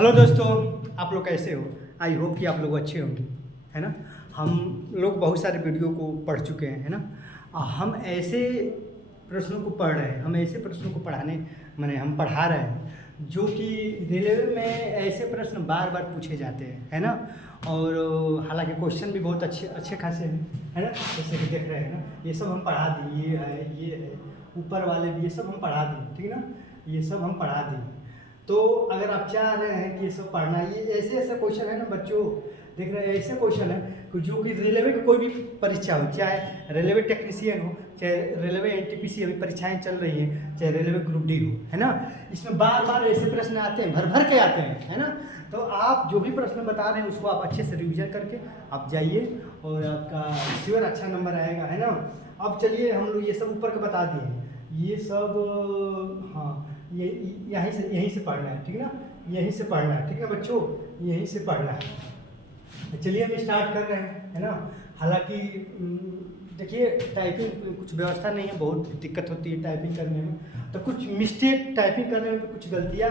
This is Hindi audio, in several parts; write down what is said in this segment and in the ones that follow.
हेलो दोस्तों, आप लोग कैसे हो? आई होप कि आप लोग अच्छे होंगे, है ना। हम लोग बहुत सारे वीडियो को पढ़ चुके हैं, है ना। हम ऐसे प्रश्नों को पढ़ रहे हैं, हम ऐसे प्रश्नों को पढ़ाने माने हम पढ़ा रहे हैं जो कि रेलवे में ऐसे प्रश्न बार बार पूछे जाते हैं, है ना। और हालांकि क्वेश्चन भी बहुत अच्छे अच्छे खासे हैं, है ना। जैसे कि देख रहे हैं ना, ये सब हम पढ़ा दिए, ये है ऊपर वाले भी, ये सब हम पढ़ा दिए, ठीक है ना। ये सब हम पढ़ा दिए। तो अगर आप चाह रहे हैं कि ये सब पढ़ना, ये ऐसे ऐसे क्वेश्चन है ना बच्चों, देख रहे हैं ऐसे क्वेश्चन है कि जो कि रेलवे की कोई भी परीक्षा हो, चाहे रेलवे टेक्नीशियन हो, चाहे रेलवे एनटीपीसी अभी परीक्षाएं चल रही हैं, चाहे रेलवे ग्रुप डी हो, है ना। इसमें बार बार ऐसे प्रश्न आते हैं, भर भर के आते हैं, है ना। तो आप जो भी प्रश्न बता रहे हैं उसको आप अच्छे से रिविजन करके आप जाइए और आपका श्योर अच्छा नंबर आएगा, है ना। अब चलिए हम लोग ये सब ऊपर का बता दिए, ये सब हाँ ये यहीं से पढ़ना है, ठीक है ना। यहीं से पढ़ना है, ठीक है बच्चों, यहीं से पढ़ना है। चलिए हम स्टार्ट कर रहे हैं, है ना। हालांकि देखिए टाइपिंग कुछ व्यवस्था नहीं है, बहुत दिक्कत होती है टाइपिंग करने में, तो कुछ मिस्टेक टाइपिंग करने में कुछ गलतियाँ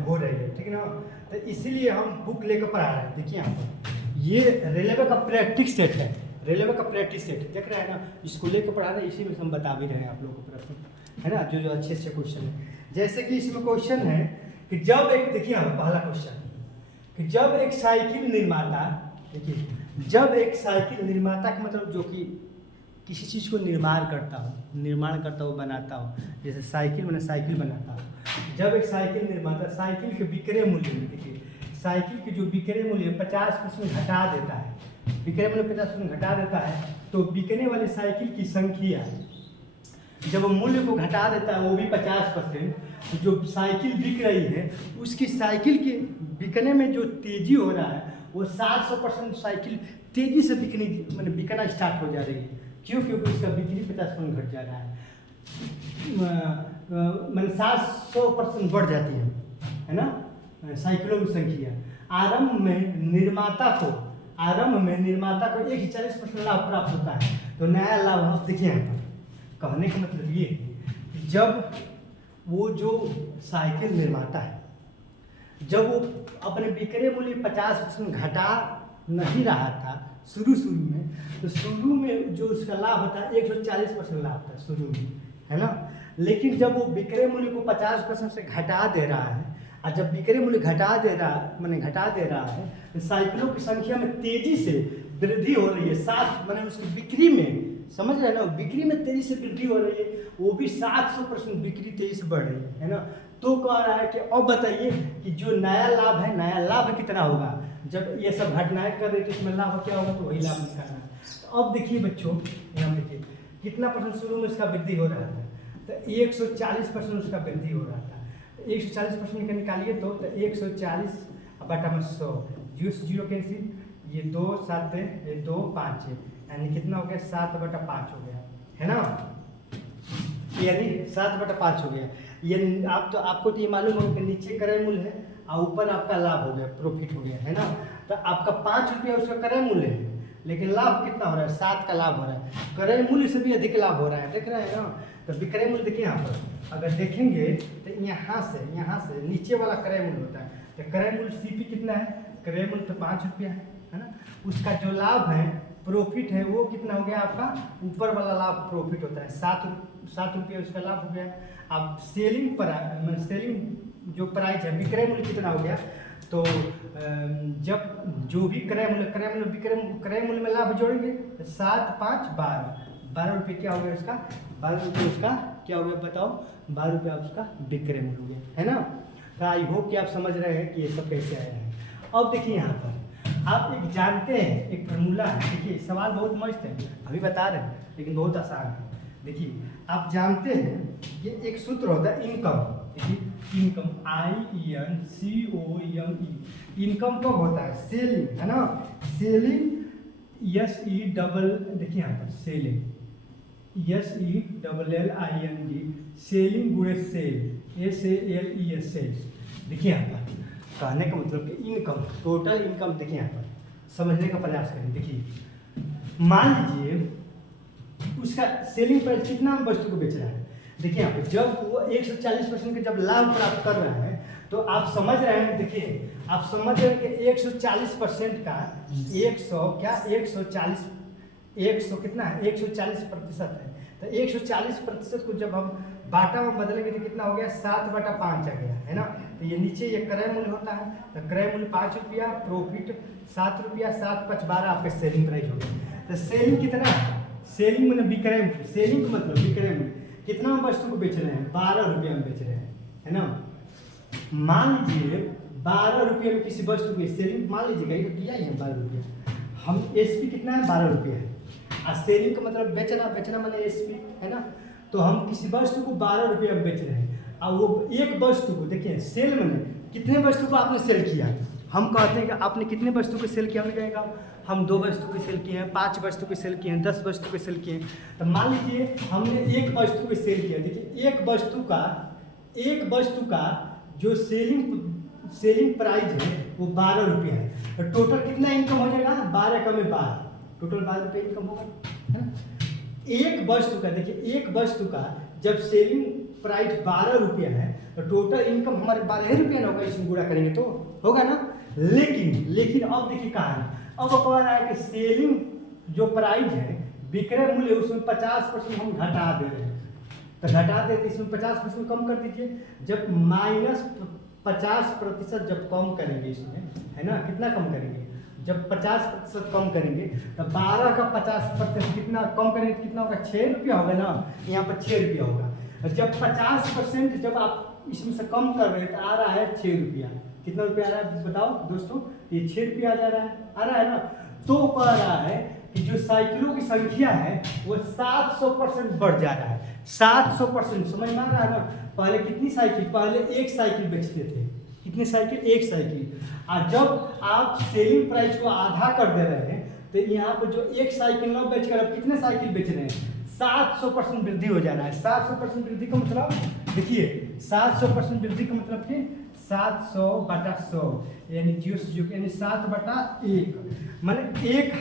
हो रही है, ठीक है ना। तो इसीलिए हम बुक लेकर पढ़ा रहे हैं। देखिए यहाँ पर ये रेलवे का प्रैक्टिस सेट है, रेलवे का प्रैक्टिस सेट देख रहे हैं ना, इसको लेकर पढ़ा रहे हैं, इसी में हम बता भी रहे हैं आप लोगों को प्रश्न, है ना, जो जो अच्छे अच्छे क्वेश्चन है। जैसे कि इसमें क्वेश्चन है कि जब एक, देखिए हम पहला क्वेश्चन कि जब एक साइकिल निर्माता, देखिए जब एक साइकिल निर्माता का मतलब जो कि किसी चीज़ को निर्माण करता हो, बनाता हो, जैसे साइकिल मैंने साइकिल बनाता हो। जब एक साइकिल निर्माता साइकिल के विक्रय मूल्य में, देखिए साइकिल के जो विक्रय मूल्य 50% घटा देता है, विक्रय मूल्य 50% घटा देता है, तो बिकने वाली साइकिल की संख्या जब मूल्य को घटा देता है वो भी 50%, जो साइकिल बिक रही है उसकी साइकिल के बिकने में जो तेजी हो रहा है वो 700% साइकिल तेजी से बिकना स्टार्ट हो जा रही है। क्यों? क्योंकि उसका बिक्री 50% घट जा रहा है, मैंने 700% बढ़ जाती है ना साइकिलों की संख्या। आरंभ में निर्माता को 140% लाभ प्राप्त होता है। तो नया लाभ आप देखिए यहाँ पर, कहने का मतलब ये है कि जब वो जो साइकिल निर्माता है, जब वो अपने विक्रय मूल्य 50% घटा नहीं रहा था शुरू में, तो शुरू में जो उसका लाभ होता है 140% लाभ था शुरू में, है ना। लेकिन जब वो विक्रय मूल्य को 50% से घटा दे रहा है, और जब विक्रय मूल्य घटा दे रहा है तो साइकिलों की संख्या में तेजी से वृद्धि हो रही है। साथ उसकी बिक्री में, समझ रहे हैं ना, बिक्री में तेजी से वृद्धि हो रही है, वो भी 700% बिक्री तेजी से बढ़ रही है ना। तो कह रहा है कि अब बताइए कि जो नया लाभ कितना होगा जब ये सब घटनाएं कर रही, तो इसमें लाभ क्या होगा, तो वही लाभ निकालना है। तो अब देखिए बच्चों, यहाँ देखिए कितना परसेंट शुरू में इसका वृद्धि हो रहा था, तो 140% उसका वृद्धि हो रहा था। 140% निकालिए तो 140/100, 0 से 0 कैंसिल, ये 2 7 ये 2 5 है, यानी कितना हो गया 7/5 हो गया, है ना। यानी 7/5 हो गया। यानी आपको तो ये मालूम हो कि नीचे क्रय मूल्य है और ऊपर आपका लाभ हो गया, प्रॉफिट हो गया, है ना। तो आपका 5 रुपया उसका क्रय मूल्य है, लेकिन लाभ कितना हो रहा है, 7 का लाभ हो रहा है। क्रय मूल्य से भी अधिक लाभ हो रहा है, देख रहे हैं ना। तो विक्रय मूल्य देखिए यहाँ पर अगर देखेंगे तो यहाँ से नीचे वाला क्रय मूल्य होता है, तो क्रय मूल्य सीपी कितना है, क्रय मूल्य तो 5 रुपया है ना। उसका जो लाभ है, प्रॉफिट है, वो कितना हो गया आपका, ऊपर वाला लाभ प्रॉफिट होता है 7 रुपये उसका लाभ हो गया। अब सेलिंग जो प्राइस है, विक्रय मूल्य कितना हो गया, तो जब जो भी क्रय मूल्य में लाभ जोड़ेंगे 7 5 12 रुपये क्या हो गया उसका, 12 रुपये उसका क्या हो गया बताओ, 12 रुपया उसका विक्रय मूल्य हो गया, है ना। तो आई होप कि आप समझ रहे हैं कि ये सब कैसे आया है। अब देखिए यहाँ पर आप एक जानते हैं, एक फार्मूला है, देखिए सवाल बहुत मस्त है, अभी बता रहे हैं लेकिन बहुत आसान है। देखिए आप जानते हैं ये एक सूत्र होता है इनकम, देखिए इनकम INCOME, इनकम कब होता है, सेलिंग, है ना। सेलिंग देखिए यहाँ पर सेलिंग SELLING, सेलिंग गुणे सेल SALES। देखिए यहाँ पर कहने का मतलब कि इनकम, टोटल इनकम, देखिए यहाँ पर समझने का प्रयास करें। देखिए मान लीजिए उसका सेलिंग प्राइस कितना वस्तु को बेच रहा है, देखिए यहाँ पे जब वो 140% का जब लाभ प्राप्त कर रहा है तो आप समझ रहे हैं, देखिए आप समझ रहे हैं कि 140% का 100 कितना है, 140% है। तो 140% को जब हम बाटा में बदलेंगे तो कितना हो गया, 7/5 आ गया, है ना। तो ये नीचे ये क्रय मूल्य होता है, तो क्रय मूल्य 5 रुपया, प्रॉफिट 7 रुपया, 7×5 = 12 आपका सेलिंग प्राइस हो गया। तो सेलिंग कितना है, सेलिंग मतलब विक्रय मूल्य, सेलिंग का मतलब विक्रय मूल्य, कितना हम वस्तु को बेच रहे हैं, 12 रुपया में बेच रहे हैं, है ना। मान लीजिए 12 रुपये में किसी वस्तु की सेलिंग, मान लीजिएगा ये किया ही है 12 रुपया, हम एसपी कितना है, 12 रुपये है, और सेलिंग का मतलब बेचना, बेचना माने एसपी, है ना। तो हम किसी वस्तु को 12 रुपये में बेच रहे हैं, और वो एक वस्तु को देखिए सेल में कितने वस्तु को आपने सेल किया, हम कहते हैं कि आपने कितने वस्तु को सेल किया, हमने कहेगा हम 2 वस्तु को सेल किए हैं, 5 वस्तु को सेल किए हैं, 10 वस्तु को सेल किए हैं। तो मान लीजिए हमने एक वस्तु को सेल किया, देखिए एक वस्तु का जो सेलिंग प्राइस है वो 12 रुपये है, तो टोटल कितना इनकम हो जाएगा, 12 कम 12, टोटल 12 रुपये इनकम होगा, है ना। एक वस्तु का, देखिए एक वस्तु का जब सेलिंग प्राइस 12 रुपये है तो टोटल इनकम हमारे 12 रुपये ना होगा, इसमें गुणा करेंगे तो होगा ना। लेकिन अब देखिए कहाँ है, अब कह रहा है कि सेलिंग जो प्राइस है, विक्रय मूल्य, उसमें 50% हम घटा दे रहे हैं, तो घटा देते इसमें 50% कम कर दीजिए। जब -50% जब कम करेंगे इसमें, है ना, कितना कम करेंगे, जब 50% कम करेंगे तो 12 का 50% कितना कम करेंगे, कितना होगा, 6 रुपया होगा ना, यहाँ पर 6 रुपया होगा। जब 50% जब आप इसमें से कम कर रहे हैं तो आ रहा है 6 रुपया, कितना रुपया आ रहा है बताओ दोस्तों, ये 6 रुपया आ रहा है ना। तो कह रहा है कि जो साइकिलों की संख्या है वो 700% बढ़ जा रहा है, 700%, समझ में आ रहा है ना। पहले कितनी साइकिल, पहले एक साइकिल बेचते थे, कितनी साइकिल, एक साइकिल, और जब आप सेलिंग प्राइस को आधा कर दे रहे हैं तो यहाँ पर जो एक साइकिल न बेचकर अब कितने साइकिल बेच रहे हैं, 700% वृद्धि हो जा रहा है। 700% वृद्धि का मतलब देखिए, 700% वृद्धि का मतलब कि 700/100 यानी 0 यानी 7/1, माने एक,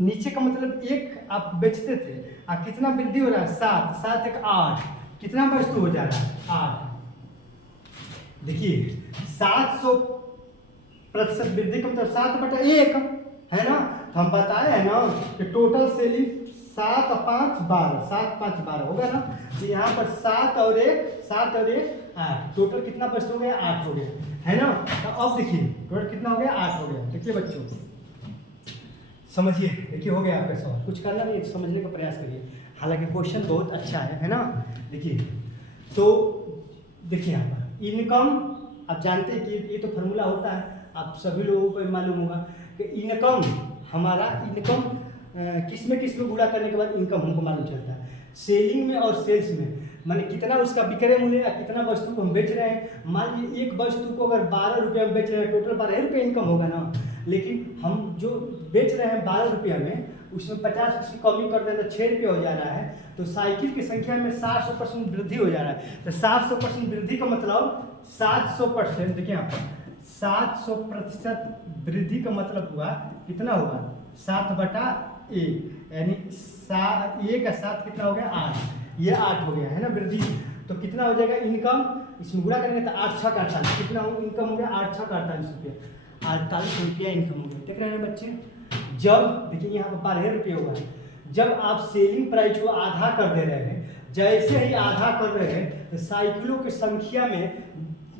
नीचे का मतलब एक आप बेचते थे, और कितना वृद्धि हो रहा है, 7, 7 एक 8, कितना वस्तु हो जा रहा है, 8। देखिए 700% वृद्धि का मतलब 7/1 है ना। तो हम बताए हैं ना कि टोटल सेलिंग 7×5=12 होगा ना। तो यहाँ पर 7 और 1 8, टोटल कितना वस्तु हो गया, 8 हो गया, है ना। तो अब देखिए टोटल कितना हो गया, 8 हो गया। देखिए बच्चों समझिए, देखिए हो गया आपका सवाल, कुछ करना नहीं, समझने का प्रयास करिए, हालांकि क्वेश्चन बहुत अच्छा है ना। देखिए तो देखिए यहाँ पर इनकम, आप जानते हैं कि ये तो फार्मूला होता है, आप सभी लोगों को मालूम होगा कि इनकम, हमारा इनकम किस में गुणा करने के बाद इनकम हमको मालूम चलता है, सेलिंग में और सेल्स में, माने कितना उसका विक्रय मूल्य है, कितना वस्तु को हम बेच रहे हैं। मान लीजिए एक वस्तु को अगर 12 रुपये में बेच रहे हैं, टोटल 12 रुपये इनकम होगा ना, लेकिन हम जो बेच रहे हैं 12 रुपये में, उसमें 50% कमी कर दें तो 6 रुपये हो जा रहा है। तो साइकिल की संख्या में 700% वृद्धि हो जा रहा है। तो 700% वृद्धि का मतलब 700%, देखिए यहाँ पर 700% वृद्धि का मतलब हुआ कितना हुआ, 7/1, यानी 1 का 7 कितना हो गया, 8, ये 8 हो गया, है ना वृद्धि। तो कितना हो जाएगा इनकम, इसमें गुणा करेंगे तो 8 6 का 48, कितना हो इनकम हो गया, 8 6 का 48 रुपया, 48 रुपया इनकम हो गया। देख रहे हैं बच्चे, जब देखिए यहाँ पर 12 रुपये हुआ है, जब आप सेलिंग प्राइस को आधा कर दे रहे हैं, जैसे ही आधा कर रहे हैं तो साइकिलों की संख्या में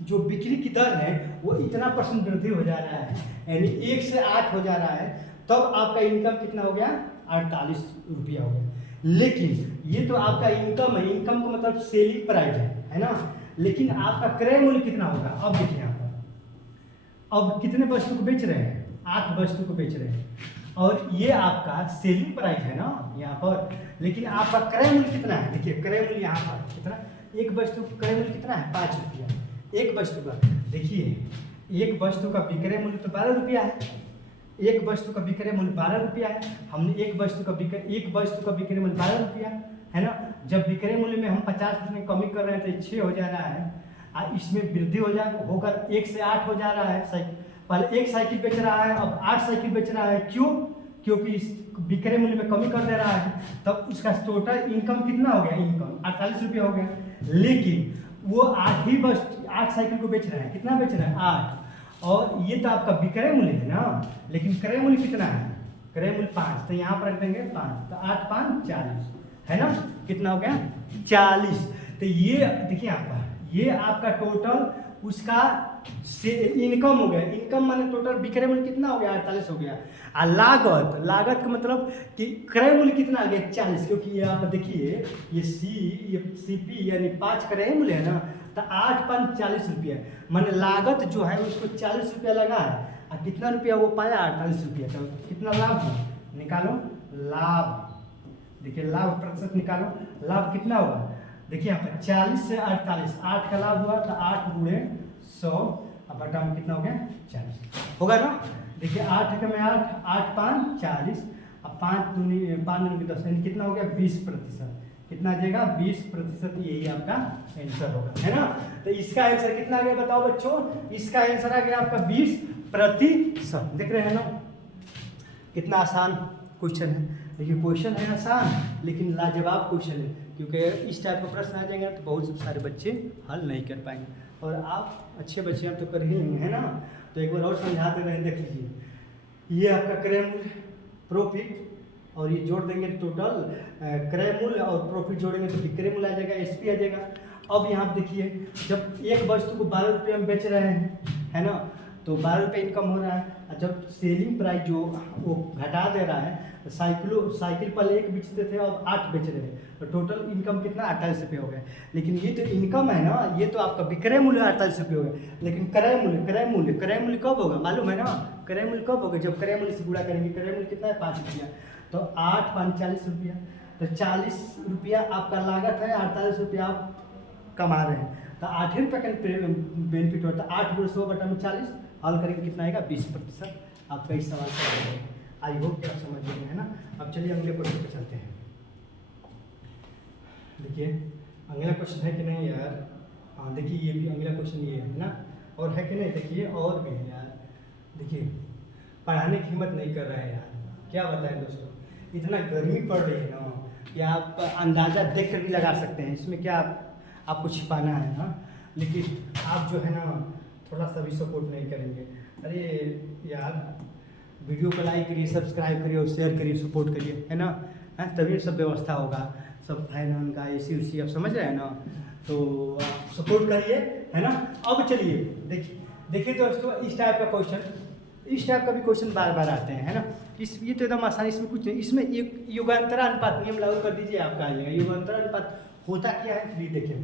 जो बिक्री की दर है वो इतना % वृद्धि हो जा रहा है, यानी 1 से 8 हो जा रहा है, तब आपका इनकम कितना हो गया, 48 रुपया हो गया। लेकिन ये तो आपका इनकम है, इनकम का मतलब सेलिंग प्राइस है ना। लेकिन आपका क्रय मूल्य कितना होगा, अब देखिए यहाँ पर, अब कितने वस्तु को बेच रहे हैं, 8 वस्तु को बेच रहे हैं, और ये आपका सेलिंग प्राइस है ना यहाँ पर। लेकिन आपका क्रय मूल्य कितना है, देखिए क्रय मूल्य यहाँ पर कितना, एक वस्तु का क्रय मूल्य कितना है, 5 रुपया एक वस्तु का। देखिए एक वस्तु का विक्रय मूल्य तो 12 रुपया है, एक वस्तु का विक्रय मूल्य 12 रुपया है, हमने एक वस्तु का विक्रय मूल्य 12 रुपया है ना। जब विक्रय मूल्य में हम 50% कमी कर रहे हैं तो 6 हो जा रहा है, और इसमें वृद्धि हो होकर 1 से 8 हो जा रहा है। साइकिल पहले 1 साइकिल बेच रहा है, अब 8 साइकिल बेच रहा है, क्यों, क्योंकि इस विक्रय मूल्य में कमी कर दे रहा है। तब उसका टोटल इनकम कितना हो गया, इनकम 48 रुपया हो गया। लेकिन वो 8 ही बस 8 साइकिल को बेच रहा है। कितना बेच रहा है? 8। और ये तो आपका विक्रय मूल्य है ना, लेकिन क्रय मूल्य कितना है? क्रय मूल्य 5, तो यहाँ पर रख देंगे 5, तो 8 5 40 है ना। कितना हो गया? 40। तो ये देखिए आपका, ये आपका टोटल उसका से इनकम हो गया। इनकम माने टोटल विक्रय मूल्य कितना हो गया? 48 हो गया। और लागत, लागत का मतलब कि क्रय मूल्य कितना आ गया? 40, क्योंकि ये आप देखिए ये सीपी यानी 5 क्रय मूल्य है ना, तो 8 5 40 रुपया, माने लागत जो है उसको 40 रुपया लगा है और कितना रुपया वो पाया? 48 रुपया। तो कितना लाभ हो? निकालो लाभ। देखिए लाभ प्रतिशत निकालो, लाभ कितना होगा? देखिए यहाँ पर 40 से 48, 8 का लाभ हुआ तो 8 गुणे 100 अब बटा में कितना हो गया? 40 होगा ना। देखिए 8 में 8, 8 5 40, अब 5 दूनी 10 यानी कितना हो गया? 20%। कितना आ जाएगा? 20%। यही आपका आंसर होगा, है ना। तो इसका आंसर कितना आ गया बताओ बच्चों? इसका आंसर आ गया आपका 20%। देख रहे हैं ना, कितना आसान क्वेश्चन है। देखिए क्वेश्चन है आसान लेकिन लाजवाब क्वेश्चन है, क्योंकि इस टाइप का प्रश्न आ जाएंगे तो बहुत सारे बच्चे हल नहीं कर पाएंगे, और आप अच्छे बच्चे आप तो कर ही लेंगे, है ना। तो एक बार और समझाते रहे, देख लीजिए। ये आपका क्रय मूल्य, प्रॉफिट, और ये जोड़ देंगे टोटल क्रय मूल्य और प्रॉफिट जोड़ेंगे तो विक्रय मूल्य आ जाएगा, एसपी आ जाएगा। अब यहाँ पर देखिए, जब एक वस्तु को 12 रुपये में बेच रहे हैं, है ना, तो 12 रुपये इनकम हो रहा है। और जब सेलिंग प्राइस जो वो घटा दे रहा है, तो साइकिल पहले 1 बेचते थे, अब 8 बेच रहे हैं, तो टोटल इनकम कितना? 48 रुपये हो गया। लेकिन ये तो इनकम है ना, ये तो आपका विक्रय मूल्य 48 रुपये हो गया। लेकिन क्रय मूल्य कब होगा मालूम है ना? क्रय मूल्य कब होगा? जब क्रय मूल्य से गुणा करेंगे। क्रय मूल्य कितना है? 5 रुपया, तो 8 5 40 रुपया, तो 40 रुपया आपका लागत है, 48 रुपया आप कमा रहे हैं, तो 8 रुपये का बेनिफिट होता है। 8 गुणे 100 बटा में 40, हल करेंगे कितना आएगा? 20%। आपका इस सवाल का आई होप कि आप समझ गए, है ना। अब चलिए अगले क्वेश्चन पे चलते हैं। देखिए अगला क्वेश्चन है कि नहीं यार? हाँ देखिए, ये भी अगला क्वेश्चन ये है ना, और है कि नहीं? देखिए और भी है यार। देखिए पढ़ाने की हिम्मत नहीं कर रहे हैं यार, क्या बताएं दोस्तों, इतना गर्मी पड़ रही है ना कि आप अंदाज़ा देख कर भी लगा सकते हैं, इसमें क्या आपको छिपाना है ना। लेकिन आप जो है ना थोड़ा सा भी सपोर्ट नहीं करेंगे। अरे यार वीडियो को लाइक करिए, सब्सक्राइब करिए और शेयर करिए, सपोर्ट करिए, है ना। है तभी सब व्यवस्था होगा, सब फैन का AC उसी आप समझ रहे हैं ना, तो आप सपोर्ट करिए, है ना। अब चलिए देखिए दोस्तों, इस टाइप का क्वेश्चन, इस टाइप का भी क्वेश्चन बार बार आते हैं, है ना। ये तो एकदम आसानी, इसमें कुछ नहीं, इसमें एक युगांतरानुपात नियम लागू कर दीजिए, आपका आ जाएगा। युगांतरानुपात होता क्या है? फिर देखिए,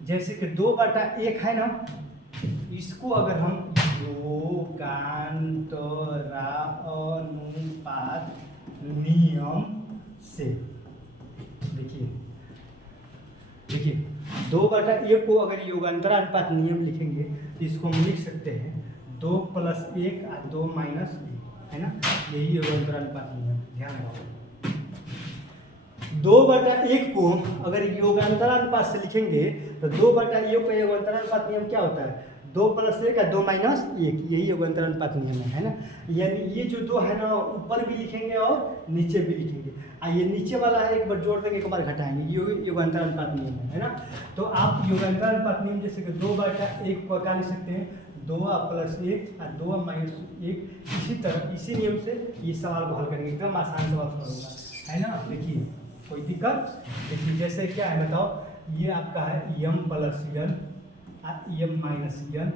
जैसे कि 2/1 है ना, इसको अगर हम योगांतरानुपात नियम से देखिए 2/1 को अगर योगांतरानुपात नियम लिखेंगे तो इसको हम लिख सकते हैं 2 + 1 और 2 - 1, है ना। यही योगांतरानुपात नियम, ध्यान रखो। 2/1 को अगर योगांतरानुपात से लिखेंगे तो 2/1 का योगांतरानुपात नियम क्या होता है? 2 + 1 और 2 - 1, यही योगांतरानुपात नियम है ना। यानी ये जो 2 है ना, ऊपर भी लिखेंगे और नीचे भी लिखेंगे, और ये नीचे वाला है एक बार जोड़ देंगे, एक बार घटाएंगे, ये योगांतरानुपात नियम है ना। तो आप योगांतरानुपात नियम जैसे कि 2/1 को क्या लिख सकते हैं? 2 + 1 और 2 - 1। इसी तरह इसी नियम से ये सवाल को हल करेंगे, एकदम आसान सवाल होगा, है ना। देखिए कोई दिक्कत? देखिए जैसे क्या है बताओ, ये आपका है m + n और m - n,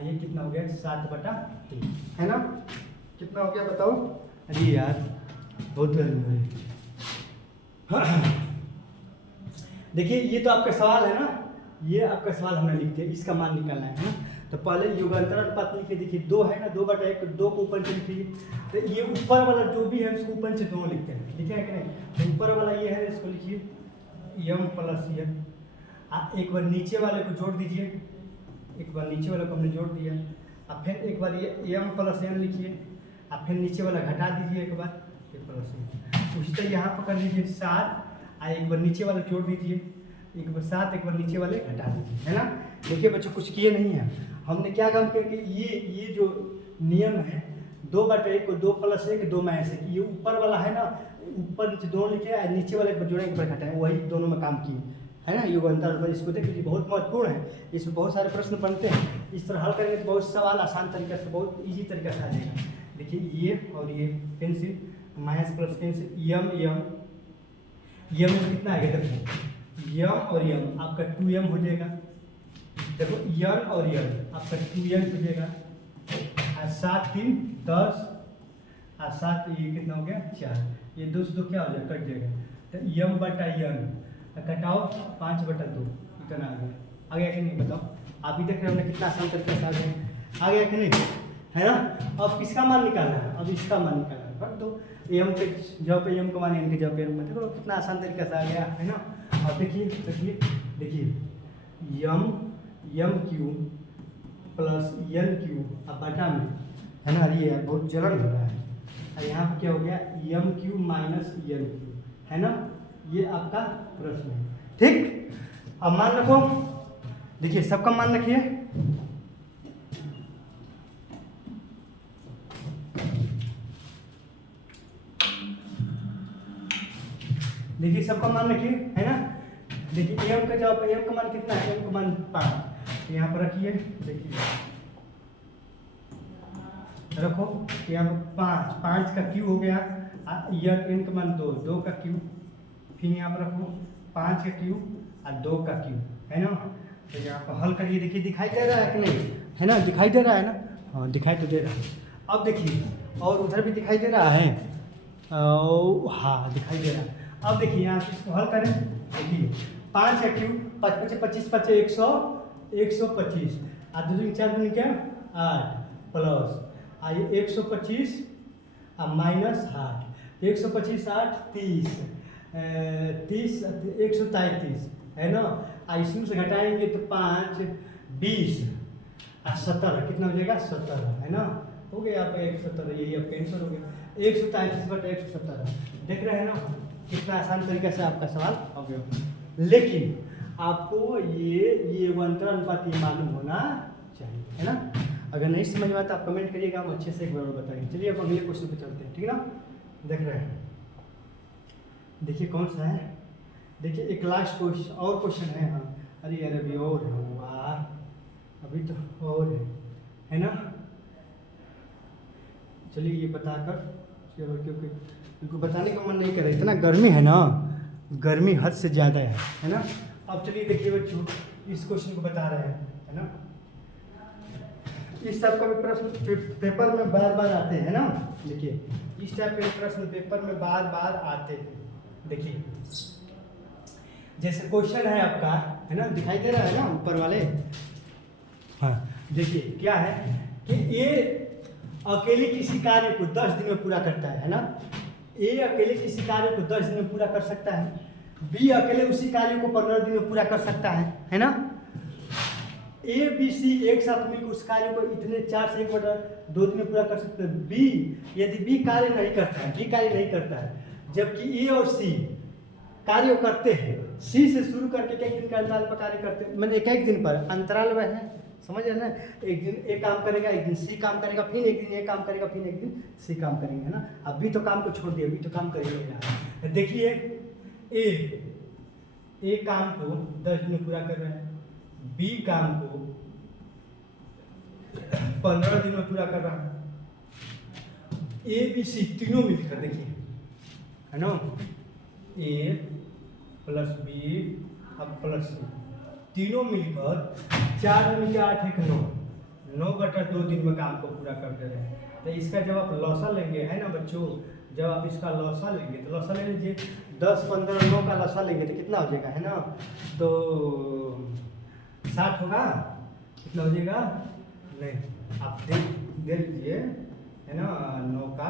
ये कितना हो गया? 7/3, है ना। कितना हो गया बताओ? अरे यार बहुत गर्मी हो रही है। देखिए ये तो आपका सवाल है ना, ये आपका सवाल हमने लिख दिया, इसका मान निकालना है ना। तो पहले योगांतरानुपात लिखिए, देखिए 2 है ना, 2/1, 2 को ऊपर से लिखिए, तो ये ऊपर वाला जो भी है उसको ऊपर से 2 लिखते हैं, लिखे है कि नहीं? तो ऊपर वाला ये है, इसको लिखिए m + n, आप एक बार नीचे वाले को जोड़ दीजिए, एक बार नीचे वाला को हमने जोड़ दिया, अब फिर एक बार ये m + n लिखिए, अब फिर नीचे वाला घटा दीजिए एक बार, उसी तरह यहाँ पर कर लीजिए 7, एक बार नीचे वाला जोड़ दीजिए, एक बार 7, एक बार नीचे वाले घटा दीजिए, है ना। देखिए बच्चों कुछ किए नहीं है, हमने क्या काम किया कि ये जो नियम है 2/1 को 2 + 1 2 में ऐसे, ये ऊपर वाला है ना, ऊपर नीचे दोनों लिखे, नीचे वाले को जोड़े एक बार घटाए, वही दोनों में काम किए, है ना, युगांतर अनुपात। इसको देख लीजिए, बहुत महत्वपूर्ण है, इसमें बहुत सारे प्रश्न बनते हैं। इस तरह हल करेंगे तो बहुत सवाल आसान तरीके से, बहुत ईजी तरीके से आ जाएगा। देखिए ये और ये पेंसिल, माइनस प्लस पेंसिल, यम यम यम में कितना आएगा, देखो यम और यम आपका 2m हो जाएगा। देखो यन और यन आपका 2n हो जाएगा। और 7 3 10 और 7 ये कितना हो गया 4, ये 2 से 2 क्या हो जाएगा, कट जाएगा। तो यम बटा यन कटाओ 5/2 इतना आ गया। आ गया कि नहीं बताओ, आप ही देख रहे हो हमने कितना आसान तरीके से आ गया कि नहीं, है ना। अब किसका मान निकालना है, अब इसका मान निकालना है। रख दो एम के जगह पे एम का मान, एन के जगह पे एम, देखो कितना आसान तरीके से आ गया, है ना। अब देखिए देखिए देखिए यम क्यूब प्लस एन क्यूब अब बटा में, है ना, ये बहुत जलन हो रहा है। और यहाँ पर क्या हो गया, यम क्यूब माइनस एन क्यूब, है ना, ये आपका प्रश्न है। ठीक, अब मान रखो, देखिए सबका मान रखिए। देखिए सबका मान रखिए, है ना। देखिए एम का जवाब, एम का मान कितना है, एम का मान 5, यहाँ पर रखिए। देखिए रखो यहाँ पर 5 का क्यू हो गया, यह एन का मान 2 का क्यू, फिर यहाँ पर रखो 5 का क्यू और 2 का क्यू, है ना। तो यहाँ पर हल करिए, देखिए दिखाई दे रहा है कि नहीं, है ना, दिखाई दे रहा है ना, हाँ दिखाई तो दे रहा है। अब देखिए और उधर भी दिखाई दे रहा है, हाँ दिखाई दे रहा है। अब देखिए यहाँ से इसको हल करें, देखिए 5 का क्यू 5 25 5 125 और 2 4 दूनी क्या 8 प्लस आइए 125 और माइनस 8, 125 8 30 30 133, है ना। इसमें से घटाएंगे तो 5 20 और 17 कितना हो जाएगा 17, है ना। हो गया आपका 117, यही आपका आंसर हो गया 133/117। देख रहे हैं ना कितना आसान तरीके से आपका सवाल हो गया। लेकिन आपको ये युगांतर अनुपात मालूम होना चाहिए, है ना। अगर नहीं समझ में आता आप कमेंट करिएगा, हम अच्छे से एक बार बताएंगे। चलिए अब अगले क्वेश्चन पे चलते हैं, ठीक है ना। देख रहे हैं, देखिए कौन सा है, देखिए एक लास्ट क्वेश्चन और क्वेश्चन है। हाँ अरे यार अभी और है वाह, अभी तो और है ना। चलिए ये बताकर, चलो क्योंकि इनको बताने का मन नहीं कर रहा, इतना गर्मी है ना, गर्मी हद से ज़्यादा है ना। अब चलिए देखिए बच्चों, इस क्वेश्चन को बता रहे हैं, है ना। इस टाइप का भी प्रश्न पेपर में बार बार आते हैं ना। देखिए इस टाइप के प्रश्न पेपर में बार बार आते हैं। देखिए जैसे क्वेश्चन है आपका, है ना, दिखाई दे रहा है ना ऊपर वाले। हाँ देखिए क्या है कि ए अकेले किसी कार्य को 10 दिन में पूरा करता है ना। ए अकेले किसी कार्य को 10 दिन में पूरा कर सकता है, बी अकेले उसी कार्य को 15 दिन में पूरा कर सकता है ना। ए बी सी एक साथ मिलकर उस कार्य को इतने 4 से 1/2 दिन में पूरा कर सकते हैं। बी यदि बी कार्य नहीं करता है, बी कार्य नहीं करता है, जबकि ए और सी कार्य करते हैं, सी से शुरू करके एक दिन का अंतराल पर कार्य करते हैं, मतलब एक दिन पर अंतराल वह है, समझ रहे ना। एक दिन ए काम करेगा, एक दिन सी काम करेगा, फिर एक दिन ए काम करेगा, फिर एक दिन सी काम करेंगे, है ना। अभी तो काम को छोड़ दिए, अभी तो काम करेंगे। देखिए ए काम को 10 दिन में पूरा कर रहे हैं, बी काम को 15 दिन में पूरा कर रहा है। ए बी सी तीनों मिलकर देखिए, है ना, ए प्लस बी अब प्लस सी तीनों मिलकर 4 दूनी 8 1 9/2 दिन में काम को पूरा कर दे रहे हैं। तो इसका जब आप लौसा लेंगे, है ना बच्चों, जब आप इसका लौसा लेंगे तो लौसा ले लीजिए 10 15 9 का लौसा लेंगे तो कितना हो जाएगा, है ना। तो 60 होगा, कितना हो जाएगा, नहीं आप दे लीजिए, है ना। 9 का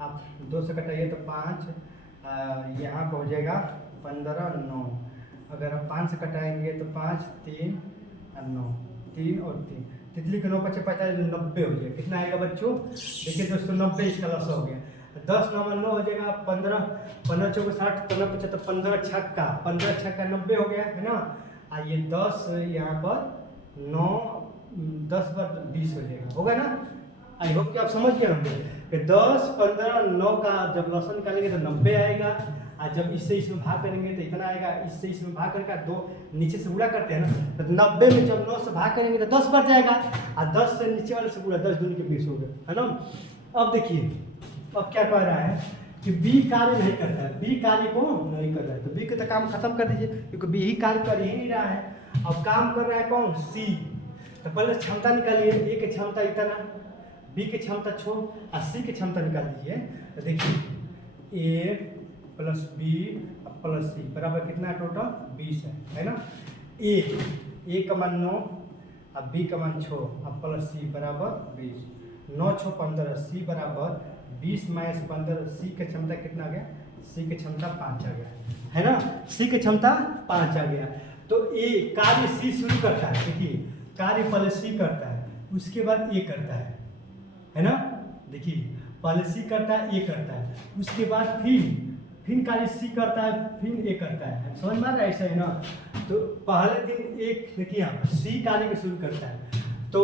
आप 2 से कटाइए तो 5, यहाँ पर हो जाएगा 15 9, अगर आप 5 से कटाएंगे तो 5 3 और 9 3 और 3, तितली के 9 5 45 90 हो जाएगा। कितना आएगा बच्चों, देखिए दोस्तों 90 इसका लॉस हो गया। 10 9 9 हो जाएगा, 15 15 चौके 60 15 75 15 छक्का 90 हो गया, है ना। ये 10 यहाँ पर 9 10 पर 20 हो जाएगा, होगा ना। आई होप कि आप समझ गए होंगे कि 10 15 9 का जब लॉस निकालेंगे तो 90 आएगा, और जब इससे इसमें भाग करेंगे तो इतना आएगा, इससे इसमें भाग करके 2 नीचे से गुणा करते हैं ना, तो 90 में जब 9 से भाग करेंगे तो 10 बढ़ जाएगा, और 10 से नीचे वाले से गुणा, 10 दूनी के 20 हो गए, है ना। अब देखिए अब क्या कह रहा है कि बी कार्य नहीं करता है, बी कार्य को नहीं कर रहा है, तो बी का तो काम खत्म कर दीजिए, क्योंकि बी ही कार्य कर ही नहीं रहा है। अब काम कर रहा है कौन, सी। तो पहले क्षमता निकालिए, ए की क्षमता इतना, बी की क्षमता छोड़ और सी की क्षमता निकाल दीजिए। तो देखिए ए प्लस बी प्लस सी बराबर कितना है, टोटल 20 है ना। ए का मान 9 और बी का मान 6 और प्लस सी बराबर 20, 9 6 15, सी बराबर 20 माइनस 15, सी की क्षमता कितना आ गया, सी की क्षमता 5 आ गया, है ना। सी की क्षमता 5 आ गया। तो ए कार्य सी शुरू करता है, देखिए कार्य पहले सी करता है, उसके बाद ए करता है ना। देखिए पहले सी करता है, ए करता है, उसके बाद फिर कार्य सी करता है, फिर ए करता है, समझ में आ रहा है, ऐसा है ना। तो पहले दिन एक देखिए यहाँ पर सी कार्य को शुरू करता है, तो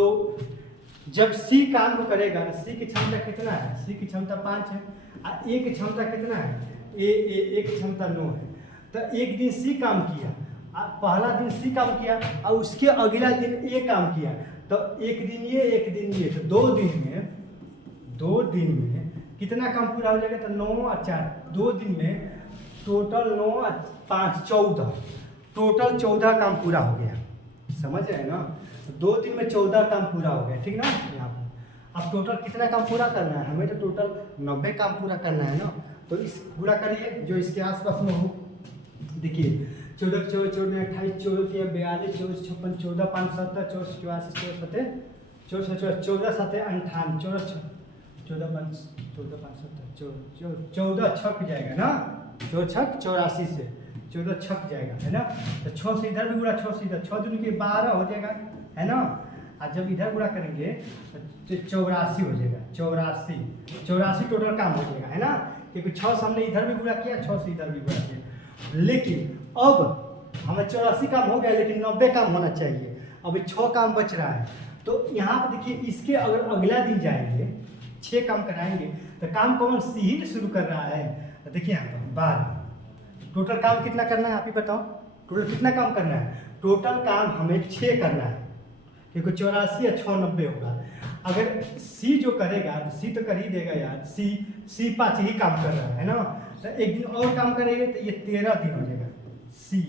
जब सी काम को करेगा तो सी की क्षमता कितना है, सी की क्षमता 5 है, और ए की क्षमता कितना है, ए की क्षमता 9 है। तो एक दिन सी काम किया, पहला दिन सी काम किया और उसके अगला दिन ए काम किया, तो एक दिन ये एक दिन ये, तो 2 दिन में कितना काम पूरा हो जाएगा, तो 9 और 4, 2 दिन में टोटल 9 और 5 14, टोटल 14 काम पूरा हो गया, समझ रहे हैं ना। 2 दिन में 14 काम पूरा हो गया, ठीक ना। यहाँ पर अब टोटल कितना काम पूरा करना है, हमें तो टोटल 90 काम पूरा करना है ना। तो इस पूरा करिए जो इसके आसपास में हो। देखिए 14 14 14 28 14 42 24 56 14 5 70 64 84 74 14 7 58 14 5 70 14 छक जाएगा ना, 14 छक 84 से 14 छक जाएगा, है ना। तो 6 से इधर भी गुणा, 6 से इधर, 6 दूनी के 12 हो जाएगा, है ना। और जब इधर गुणा करेंगे तो 84 हो जाएगा, 84 टोटल काम हो जाएगा, है ना। क्योंकि 6 से हमने इधर भी गुणा किया, 6 से इधर भी गुणा किया। लेकिन अब हमें 84 काम हो गया, लेकिन 90 काम होना चाहिए, अभी 6 काम बच रहा है। तो यहाँ पर देखिए इसके अगर अगला दिन जाएंगे 6 काम कराएंगे, तो काम कौन सी ही शुरू कर रहा है। तो देखिए यहाँ पर 12, टोटल काम कितना करना है आप ही बताओ, टोटल कितना काम करना है, टोटल काम हमें 6 करना है, क्योंकि 84 या 6 90 होगा। अगर सी जो करेगा तो सी तो कर ही देगा यार, सी 5 ही काम कर रहा है ना। तो एक दिन और काम करेंगे तो ये 13 दिन हो जाएगा सी।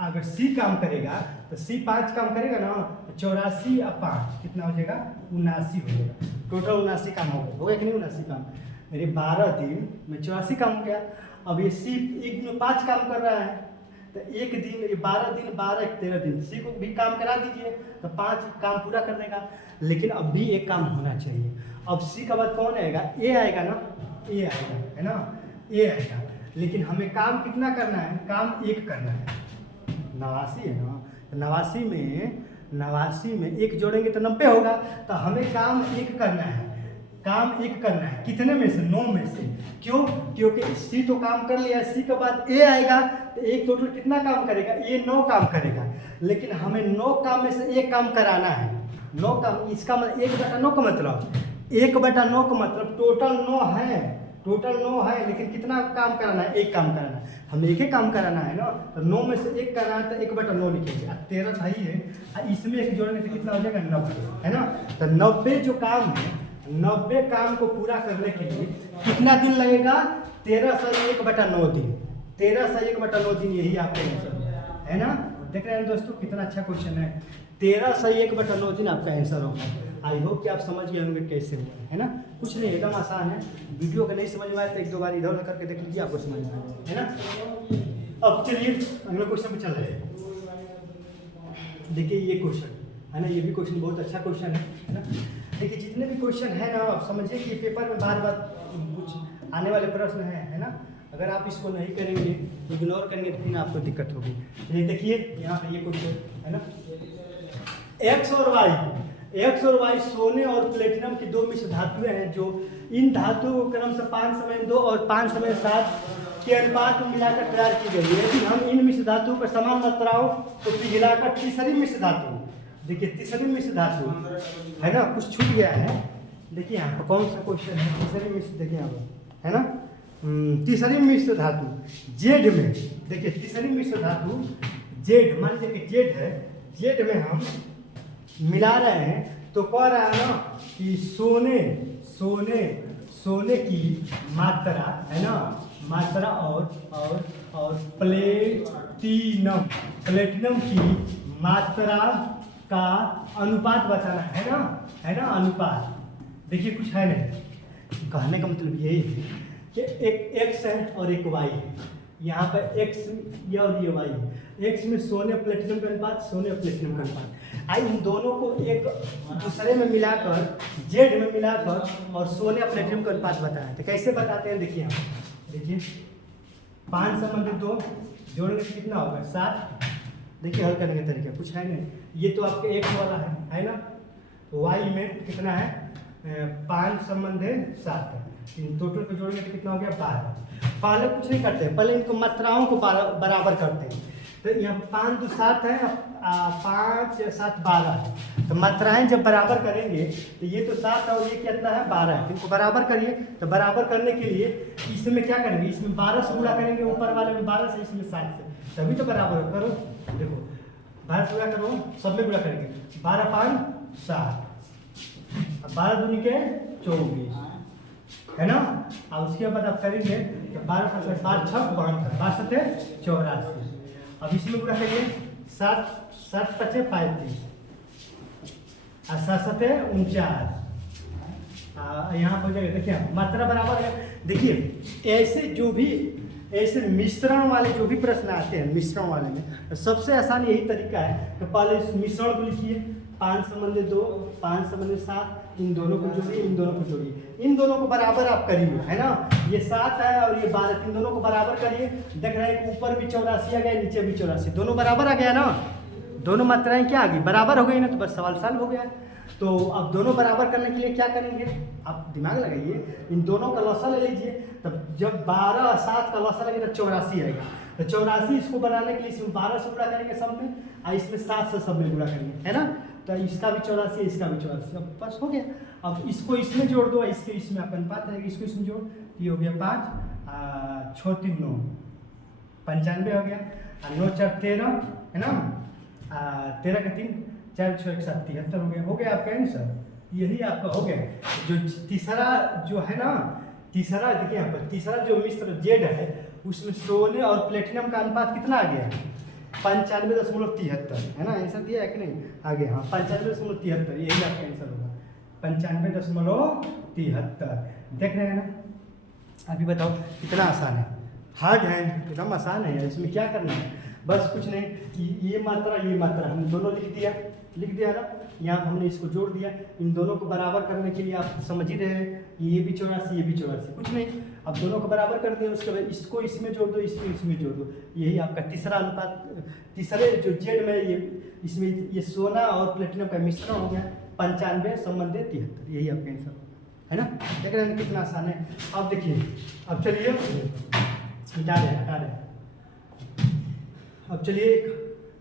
अगर सी काम करेगा तो सी 5 काम करेगा ना, तो 84 और 5 कितना हो जाएगा, 79 हो जाएगा, टोटल 79 काम हो गया कि नहीं, 79 काम। मेरे 12 दिन में 84 काम हो गया। अब ये सी एक दिन में 5 काम कर रहा है, तो एक दिन ये 12 दिन 12 13 दिन, सी को भी काम करा दीजिए तो 5 काम पूरा कर देगा। लेकिन अब भी एक काम होना चाहिए। अब सी का बाद कौन आएगा, ए आएगा ना, ए आएगा, है ना, ए आएगा। लेकिन हमें काम कितना करना है, काम 1 करना है। 89 है ना, 89 में 1 जोड़ेंगे तो 90 होगा। तो हमें काम 1 करना है, काम 1 करना है, कितने में से, 9 में से। क्यों, क्योंकि सी तो काम कर लिया, सी के बाद ए आएगा, तो एक टोटल कितना काम करेगा, ए 9 काम करेगा। लेकिन हमें 9 काम में से 1 काम कराना है, 9 काम, इसका मतलब 1/9 का मतलब, 1/9 का मतलब टोटल 9 है, टोटल 9 है, लेकिन कितना काम कराना है, 1 काम कराना है। हमें 1 ही काम कराना है ना, तो 9 में से 1 कराना है तो 1/9 लिखेंगे। 13 सही है, इसमें 1 जोड़ने से कितना हो जाएगा, 90, है ना। तो 90 जो काम है, 90 काम को पूरा करने के लिए कितना दिन लगेगा, 13 से 1/9 दिन, 13 से 1/9 दिन, यही आपका आंसर है ना। देख रहे हैं दोस्तों कितना अच्छा क्वेश्चन है, 13 से 1/9 दिन आपका आंसर होगा। आई होप कि आप समझ गए होंगे कैसे हुआ है ना। कुछ नहीं, एकदम आसान है। वीडियो को नहीं समझ में आया तो 1-2 बार इधर उधर करके देख लीजिए, आपको समझ में आ जाएगा, है ना। अब चलिए अगले क्वेश्चन पे चल रहे हैं। देखिए ये क्वेश्चन है ना, ये भी क्वेश्चन बहुत अच्छा क्वेश्चन है ना। देखिए जितने भी क्वेश्चन है ना, आप समझिए कि पेपर में बार बार कुछ आने वाले प्रश्न है ना। अगर आप इसको नहीं करेंगे, इग्नोर करेंगे तो फिर आपको दिक्कत होगी। ये देखिए यहाँ पे ये क्वेश्चन है ना, एक्स और वाई सोने और प्लेटिनम की 2 मिश्र धातुएं हैं, जो इन धातुओं को क्रम से 5:2 और 5:7 के अनुपात में मिलाकर तैयार की गई है। यदि हम इन मिश्र धातुओं पर समान मात्राओं को पिघलाकर तीसरी मिश्र धातु, देखिए तीसरी मिश्र धातु है ना, कुछ छूट गया है। देखिए यहाँ पर कौन सा क्वेश्चन है, तीसरी मिश्र, देखिए यहाँ पर है ना, तीसरी मिश्र धातु जेड में, देखिए तीसरी मिश्र धातु जेड, मान लीजिए कि जेड है, जेड में हम मिला रहे हैं तो कह रहा है ना कि सोने सोने सोने की मात्रा है ना, मात्रा और प्लेटिनम प्लेटिनम की मात्रा का अनुपात बताना है ना अनुपात। देखिए कुछ है नहीं, कहने का मतलब यही है कि एक एक्स है और एक वाई है, यहाँ पर एक्स ये और ये वाई है। एक्स में सोने प्लेटिनम का अनुपात, सोने प्लेटिनम का अनुपात, आई इन दोनों को एक दूसरे में मिलाकर जेड में मिलाकर और सोने प्लेटिनम का अनुपात बताया। तो कैसे बताते हैं, देखिए हम देखिए 5 संबंधित 2 जोड़ने से कितना होगा 7। देखिए हल करने का तरीका कुछ है नहीं, ये तो आपके एक्स वाला है ना, वाई में कितना है 5 संबंधित 7 है, इन टोटल को जोड़ेंगे तो कितना हो गया 12। पहले कुछ नहीं करते, पहले इनको मात्राओं को बराबर करते हैं। तो यहाँ 5 2 7 है, 5 7 12 है, तो मात्राएं जब बराबर करेंगे तो ये तो 7 और ये कितना है 12 है, इनको बराबर करिए। तो बराबर करने के लिए इसमें क्या करेंगे, इसमें 12 से गुणा करेंगे, ऊपर वाले में 12 से, इसमें 7 से, तभी तो बराबर करो। देखो 12 से गुणा करो, सब में गुणा करेंगे, 12 5 7, 12 दूनी के 24 है ना। अब उसके बाद आप करेंगे तो 12 6 12 7 84। अब इसमें गुणा करिए 7 7 5 35 और 7 7 49, यहाँ हो जाएगा। देखिए मात्रा बराबर है। देखिए ऐसे जो भी ऐसे मिश्रण वाले जो भी प्रश्न आते हैं, मिश्रण वाले में सबसे आसान यही तरीका है कि पहले इस मिश्रण को लिखिए, 5 संबंधित 2 5 संबंधित 7, इन दोनों को जोड़िए, इन दोनों को जोड़िए, इन दोनों को बराबर आप करिए, है ना। ये 7 है और ये 12, इन दोनों को बराबर करिए। देख रहे हैं ऊपर भी 84 आ गया, नीचे भी 84, दोनों बराबर आ गया ना, दोनों मात्राएं क्या आ गई बराबर हो गई ना, तो बस सवाल साल हो गया। तो अब दोनों बराबर करने के लिए क्या करेंगे, आप दिमाग लगाइए, इन दोनों का लौसा ले लीजिए। तब जब 12 और 7 का लौसा लगेगा 84 आएगा, तो 84 इसको बनाने के लिए इसमें 12 से गुणा करेंगे सब में, और इसमें 7 से सब में गुणा करेंगे, है ना। तो इसका भी 84, इसका भी 84, अब बस हो गया। अब इसको इसमें जोड़ दो, इसके इसमें अपन अनुपात है, इसको इसमें जोड़, ये हो गया 5 6 3 9 95 हो गया, और 9 4 13 है ना, 13 का 3 4 6 1 7 73 हो गया आपका आंसर। यही आपका हो गया। जो तीसरा जो है ना, तीसरा देखिए यहाँ पर तीसरा जो मिश्र जेड है उसमें सोने और प्लेटिनम का अनुपात कितना आ गया 95.73 है ना। आंसर दिया है कि नहीं, आगे हाँ 95.73, यही आपका आंसर होगा 95.73। देख रहे हैं ना। अभी बताओ कितना आसान है, हार्ड है एकदम आसान है। इसमें क्या करना है, बस कुछ नहीं कि ये मात्रा हमने दोनों लिख दिया ना, यहाँ हमने इसको जोड़ दिया। इन दोनों को बराबर करने के लिए आप समझ ही रहे हैं कि ये भी 84 ये भी 84, कुछ नहीं, अब दोनों को बराबर कर दिया। उसके बाद इसको इसमें जोड़ दो, इसको इसमें जोड़ दो, यही आपका तीसरा अनुपात। तीसरे जो जेड में ये इसमें ये सोना और प्लेटिनम का मिश्रण हो गया 95 संबंधित 73, यही आपका आंसर है ना। देख रहे हैं कितना आसान है। अब देखिए, अब चलिए हटा रहे अब चलिए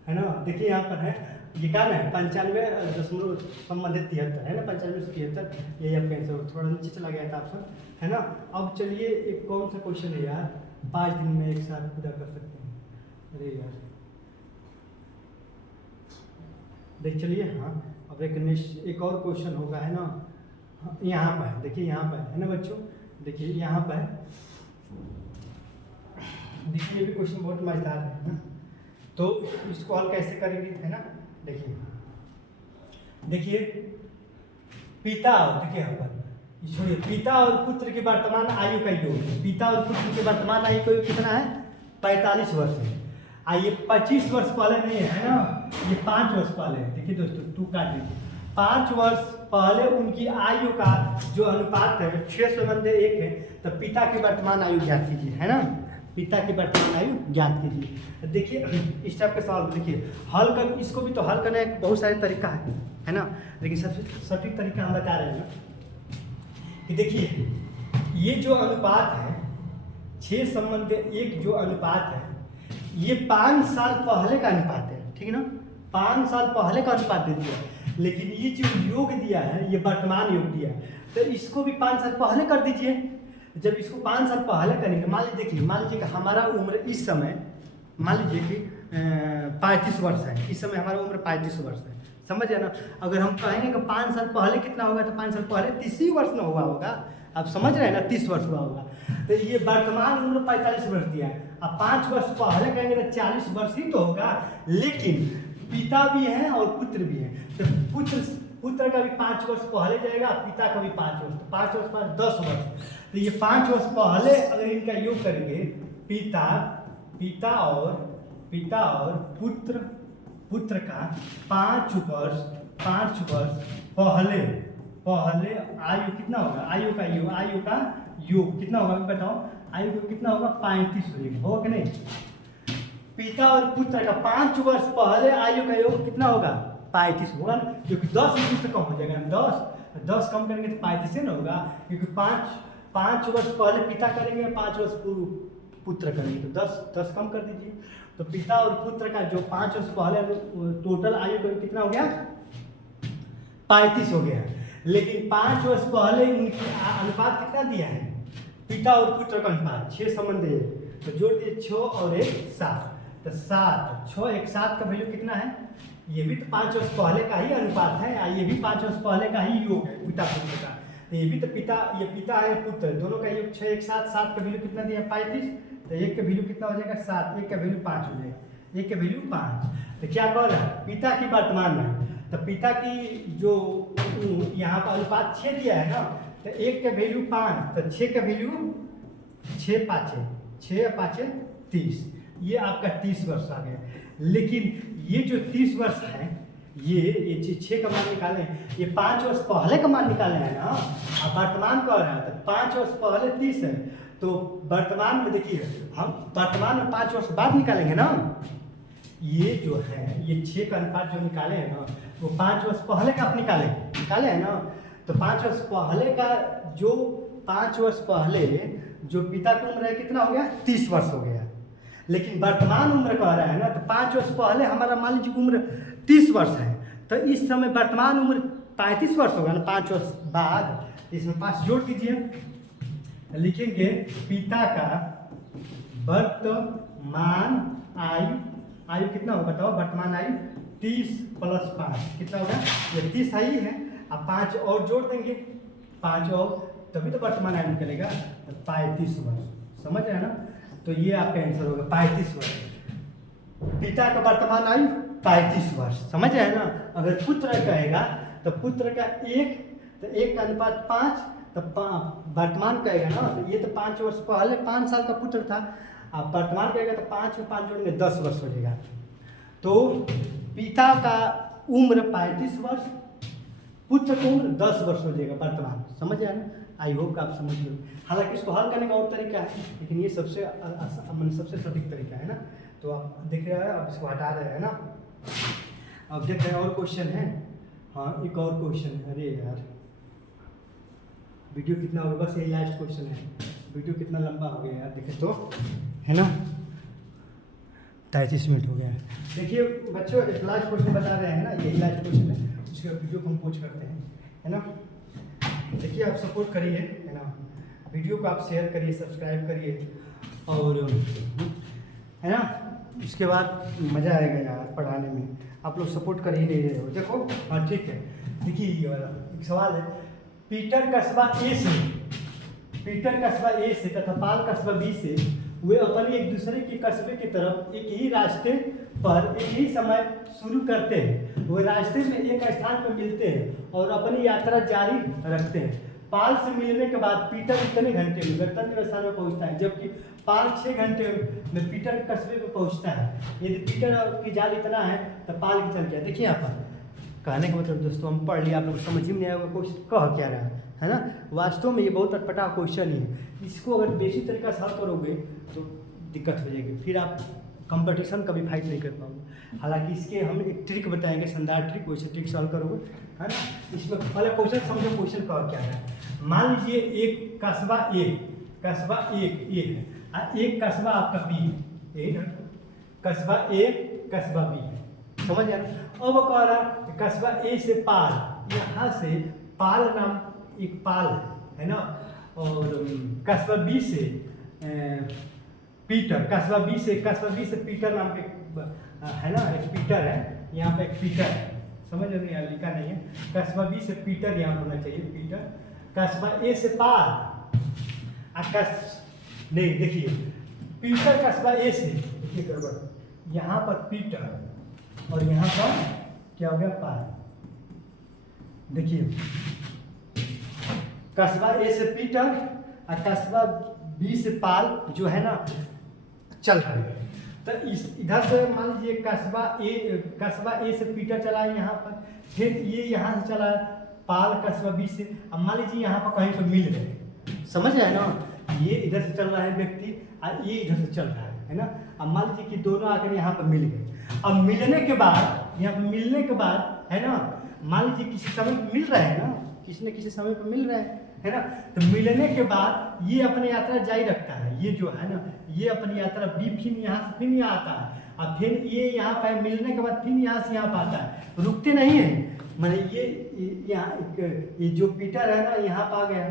है ना, देखिए यहाँ पर है ये क्या है 95 संबंधित 73 है ना, 95 से 73, यही आपका आंसर। थोड़ा नीचे चला गया था ऑप्शन है ना। अब चलिए एक कौन सा क्वेश्चन है यार, 5 दिन में एक साथ पूरा कर सकते हैं, अरे यार देख चलिए। हाँ अब एक और क्वेश्चन होगा है ना, यहाँ पर देखिए, यहाँ पर है ना बच्चों, देखिए यहाँ पर देखिए ये भी क्वेश्चन बहुत मजेदार है ना। तो इसको हल कैसे करेंगे है ना, देखिए पिता और देखिए यहाँ पर छोड़िए, पिता और पुत्र की वर्तमान आयु का योग, पिता और पुत्र की वर्तमान आयु का योग कितना है 45 वर्ष है। ये 25 वर्ष पहले नहीं है ना, ये 5 वर्ष पहले है। देखिए दोस्तों 2 काट लीजिए, 5 वर्ष पहले उनकी आयु का जो अनुपात है 6:1 है। तो पिता की वर्तमान आयु ज्ञात कीजिए है ना, पिता की वर्तमान आयु ज्ञात कीजिए। देखिए इस टाइप के सवाल देखिए हल कर, इसको भी तो हल करने का बहुत सारे तरीका है ना, लेकिन सबसे सटीक तरीका हम बता रहे हैं कि देखिए ये जो अनुपात है 6:1 जो अनुपात है ये 5 साल पहले का अनुपात है, ठीक है ना, 5 साल पहले का अनुपात दे दिया। लेकिन ये जो योग दिया है ये वर्तमान योग दिया है, तो इसको भी 5 साल पहले कर दीजिए। जब इसको 5 साल पहले करेंगे, मान लीजिए देखिए, मान लीजिए कि हमारा उम्र इस समय मान लीजिए कि 35 वर्ष है, इस समय हमारा उम्र 35 वर्ष है, समझ है ना। अगर हम कहेंगे कि 5 साल पहले कितना होगा, तो 5 साल पहले 30 ही वर्ष ना हुआ होगा, आप समझ रहे हैं ना, 30 वर्ष हुआ होगा। तो ये वर्तमान उम्र 45 वर्ष दिया है, अब 5 वर्ष पहले कहेंगे तो 40 वर्ष ही तो होगा। लेकिन पिता भी हैं और पुत्र भी हैं, तो पुत्र का भी 5 वर्ष पहले जाएगा, पिता का भी 5 वर्ष, तो 5 वर्ष बाद 10 वर्ष। तो ये 5 वर्ष पहले अगर इनका योग करेंगे, पिता और पुत्र का 5 वर्ष पहले आयु कितना होगा, आयु का योग कितना होगा बताओ, आयु का कितना होगा, 35 होगा कि नहीं। पिता और पुत्र का 5 वर्ष पहले आयु का योग कितना होगा, 35 होगा ना, क्योंकि 10 से कम हो जाएगा, 10 कम करेंगे तो 35 ना होगा, क्योंकि 5 वर्ष पहले पिता करेंगे, 5 वर्ष पुत्र करेंगे, तो 10 कम कर दीजिए। तो पिता और पुत्र का जो 5 वर्ष पहले टोटल आयु का कितना हो गया, 35 हो गया। लेकिन 5 वर्ष पहले उनकी अनुपात कितना दिया है, पिता और पुत्र का अनुपात 6 संबंध है, तो जोड़ दिए 6 और 1 7, तो 7 6 1 7 का वैल्यू कितना है, ये भी तो 5 वर्ष पहले का ही अनुपात है, ये भी 5 वर्ष पहले का ही योग है पिता पुत्र का। तो ये भी तो पिता है पुत्र, दोनों का योग 6 1 7, 7 का वैल्यू कितना दिया 35, तो 1 का वैल्यू कितना हो जाएगा 7, 1 का वैल्यू 5 हो जाएगा, 1 का वैल्यू 5। तो क्या कह रहा है, पिता की वर्तमान में, तो पिता की जो यहाँ पर अनुपात 6 दिया है ना, तो 1 का वैल्यू 5, तो 6 का वैल्यू 6 5 30, ये आपका 30 वर्ष आ गया। लेकिन ये जो 30 वर्ष है, ये 6 का मान निकाले, ये 5 वर्ष पहले का मान निकाले हैं ना, अब वर्तमान कह रहा है, तो 5 वर्ष पहले 30 है, तो वर्तमान में देखिए हम वर्तमान में 5 वर्ष बाद निकालेंगे ना, ये जो है ये 6 का अनुपात जो निकाले हैं ना, वो 5 वर्ष पहले का आप निकाले हैं ना, तो 5 वर्ष पहले का जो 5 वर्ष पहले जो पिता की उम्र है कितना हो गया, 30 वर्ष हो गया। लेकिन वर्तमान उम्र कह रहा है ना, तो 5 वर्ष पहले हमारा मान लीजिए उम्र 30 वर्ष है, तो इस समय वर्तमान उम्र 35 वर्ष होगा ना, 5 वर्ष बाद इसमें 5 जोड़ दीजिए, लिखेंगे पिता का वर्तमान आयु कितना होगा बताओ, वर्तमान आयु 30 + 5 कितना होगा, ये 30 ही है, अब 5 और जोड़ देंगे, 5 और तभी तो वर्तमान आयु निकलेगा, तो 35 वर्ष, समझ रहे हैं ना। तो ये आपका आंसर होगा 35 वर्ष, पिता का वर्तमान आयु 35 वर्ष, समझ रहे हैं ना। अगर पुत्र कहेगा तो पुत्र का 1, तो 1 का अनुपात 5, तो वर्तमान कहेगा ना, तो ये तो 5 वर्ष पहले 5 साल का पुत्र था, अब वर्तमान कहेगा तो 5 में 5 जोड़ेंगे 10 वर्ष हो जाएगा। तो पिता का उम्र 35 वर्ष, पुत्र की उम्र 10 वर्ष हो जाएगा वर्तमान, समझ आया ना। आई होप आप समझ लो। हालांकि इसको हल करने का और तरीका है, लेकिन ये सबसे सटीक तरीका है ना। तो आप देख रहे हैं, आप इसको हटा रहे हैं ना, अब देख रहे हैं और क्वेश्चन है। हाँ एक और क्वेश्चन है, अरे यार वीडियो कितना हो गया, बस यही लास्ट क्वेश्चन है, वीडियो कितना लंबा हो गया यार, देखे तो है ना 33 मिनट हो गया है। देखिए बच्चों एक लास्ट क्वेश्चन बता रहे हैं ना, यही लास्ट क्वेश्चन है, उसके बाद वीडियो को हम पोस्ट करते हैं, है ना। देखिए आप सपोर्ट करिए, है ना, वीडियो को आप शेयर करिए, सब्सक्राइब करिए, और है ना, इसके बाद मज़ा आएगा यार पढ़ाने में। आप लोग सपोर्ट कर ही नहीं रहे हो, देखो। हाँ ठीक है, देखिए ये वाला एक सवाल है, पीटर कस्बा ए से तथा पाल कस्बा बी से वे अपने एक दूसरे के कस्बे की तरफ एक ही रास्ते पर एक ही समय शुरू करते हैं। वे रास्ते में एक स्थान पर मिलते हैं और अपनी यात्रा जारी रखते हैं। पाल से मिलने के बाद पीटर इतने घंटे में गंतव्य स्थान में पहुंचता है, जबकि पाल 6 घंटे में पीटर के कस्बे में पहुंचता है। यदि पीटर की जाल इतना है तो पाल की चल क्या। देखिए यहाँ पर कहने का मतलब दोस्तों हम पढ़ लिया, आप लोग समझ ही नहीं आएगा क्वेश्चन कह क्या रहा है ना। वास्तव में ये बहुत अटपटा क्वेश्चन ही है, इसको अगर बेसिक तरीका से हल करोगे तो दिक्कत हो जाएगी, फिर आप कंपटीशन कभी फाइट नहीं कर पाओगे। हालांकि इसके हम एक ट्रिक बताएंगे, शानदार ट्रिक, वैसे ट्रिक सॉल्व करोगे, है ना। इसमें पहले क्वेश्चन समझो, क्वेश्चन कह क्या है। मान लीजिए एक कस्बा ए है, एक कस्बा आपका बी है, कस्बा ए कस्बा बी है, समझ गया ना। अब कह रहा कस्बा ए से पाल, यहाँ से पाल नाम एक पाल है ना, और कस्बा बी से पीटर, कस्बा बी से पीटर नाम के है ना, एक पीटर है, यहाँ पे एक पीटर है, समझ नहीं आया, लिखा नहीं है। कस्बा बी से पीटर यहाँ होना चाहिए, पीटर। कस्बा ए से पाल, नहीं देखिए, पीटर कस्बा ए से, देखिए गड़बड़, यहाँ पर पीटर और यहाँ पर क्या हो गया, पाल। देखिए कस्बा ए से पीटर और कस्बा बी से पाल जो है ना चल रहा है। तो इस इधर से मान लीजिए कस्बा ए से पीटर चला है यहाँ पर, फिर ये यहाँ से चला है पाल कस्बा बी से। अब मान लीजिए यहाँ पर कहीं पर मिल रहे, समझ रहे हैं ना, ये इधर से चल रहा है व्यक्ति और ये इधर से चल रहा है ना। अब मान लीजिए कि दोनों आकर यहाँ पर मिल गए। अब मिलने के बाद, यहाँ पर मिलने के बाद है ना, मान लीजिए किसी समय पर मिल रहे हैं ना, किसी न किसी समय पर मिल रहे हैं, है ना। तो मिलने के बाद ये अपनी यात्रा जारी रखता है, ये जो है ना, ये अपनी यात्रा बी फिर यहाँ से फिर यहाँ आता है, और फिर ये यहाँ पर मिलने के बाद फिर यहाँ से यहाँ पर आता है, रुकते नहीं है। मैंने ये जो पीटर है ना यहाँ पर आ गया,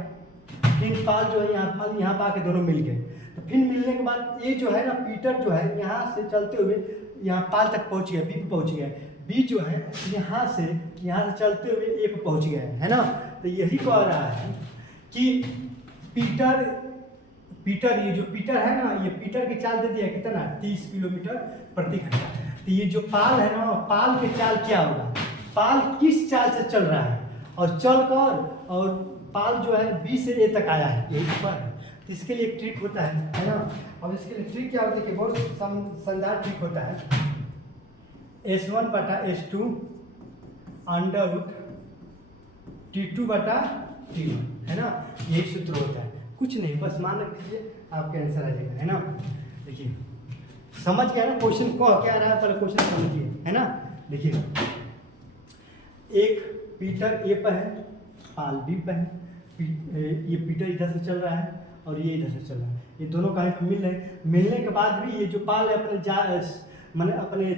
फिर पाल जो है यहाँ पर आके दोनों मिल गए। तो फिर मिलने के बाद ये जो है ना पीटर जो है यहाँ से चलते हुए यहाँ पाल तक पहुँच गया, बी पे पहुँच गया, बी जो है यहाँ से चलते हुए ए पे पहुँच गया है ना। तो यही कह रहा है कि पीटर ये जो पीटर है ना, ये पीटर की चाल दे दिया कितना, 30 किलोमीटर प्रति घंटा। तो ये जो पाल है ना, पाल की चाल क्या होगा, पाल किस चाल से चल रहा है और चलकर, और पाल जो है बी से ए तक आया है, यही पर है। तो इसके लिए एक ट्रिक होता है ना। और इसके लिए ट्रिक क्या होता है कि बहुत शानदार ट्रिक होता है, S1 बटा S2 अंडर रूट T2 बटा T1, है ना, यही सूत्र होता है। कुछ नहीं, बस मान लीजिए आपका आंसर आ जाएगा, है ना। देखिए समझ गया ना क्वेश्चन को क्या रहा है, पहले क्वेश्चन समझिए, है ना। देखिए एक पीटर ए पर है, पाल बी पर है, ये पीटर इधर से चल रहा है और ये इधर से चल रहा है, ये दोनों कहीं पर मिल रहे हैं। मिलने के बाद भी ये जो पाल है अपने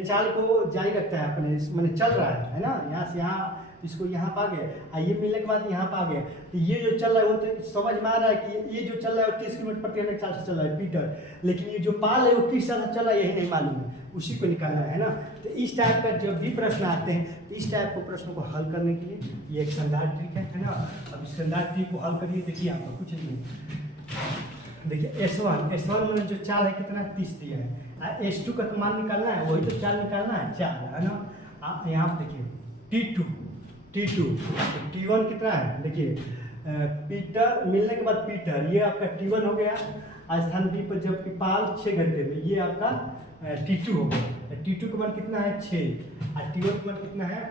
चाल को जारी रखता है, अपने चल रहा है ना, यहाँ से यहाँ इसको यहाँ पा गए, और ये मिलने के बाद यहाँ पा गए। तो ये जो चल रहा है वो तो समझ में आ रहा है कि ये जो चल रहा है वो 30 किलोमीटर प्रति घंटे चाल से चल रहा है पीटर, लेकिन ये जो पाल है वो किस चाल से चल रहा है यही नहीं मालूम है, उसी को निकालना है ना। तो इस टाइप का जब भी प्रश्न आते हैं, इस टाइप को प्रश्नों को हल करने के लिए ये एक शानदार ट्रिक है ना। अब इस शानदार ट्रिक को हल करिए। देखिए आपको कुछ नहीं, देखिए S1 में जो चाल है कितना 30 दिया है, S2 का तो मान निकालना है, वही तो चाल निकालना है, चाल है ना। आप यहाँ पर देखिए T2 T1 कितना है, देखिए पीटर मिलने के बाद पीटर ये आपका T1 हो गया, स्थान बी पर जबकि पाल 6 घंटे में, ये आपका T2 हो गया। T2 का मान कितना है 6 और T1 का मान कितना है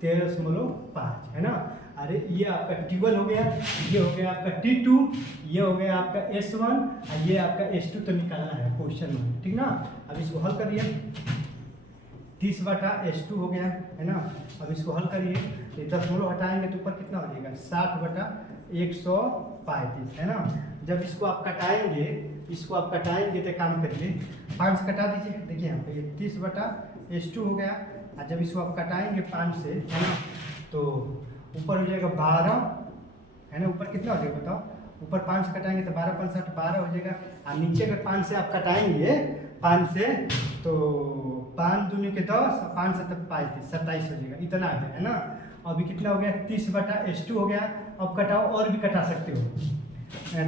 13.5, है ना। अरे ये आपका T1 हो गया, ये हो गया आपका T2, ये हो गया आपका S1 और ये आपका S2 तो निकालना है क्वेश्चन में, ठीक ना। अब इसको हल करिए, 30 बटा S2 हो गया, है ना। अब इसको हल करिए, ये 10 हटाएंगे तो ऊपर कितना हो जाएगा 60 बटा 135, है ना। जब इसको आप कटाएंगे तो काम करिए 5 से कटा दीजिए। देखिए यहाँ पे 30 बटा S2 हो गया, और जब इसको आप कटाएंगे 5 से, है ना, तो ऊपर हो जाएगा 12, है ना। ऊपर कितना हो जाएगा बताओ, ऊपर 5 से कटाएंगे तो 12 5 60 12 हो जाएगा, और नीचे अगर 5 से आप कटाएंगे 5 से तो 5 दूनी के 10, 5 से 27 हो जाएगा, इतना आ गया, है ना। अभी कितना हो गया 30 बटा S2 हो गया। अब कटाओ, और भी कटा सकते हो,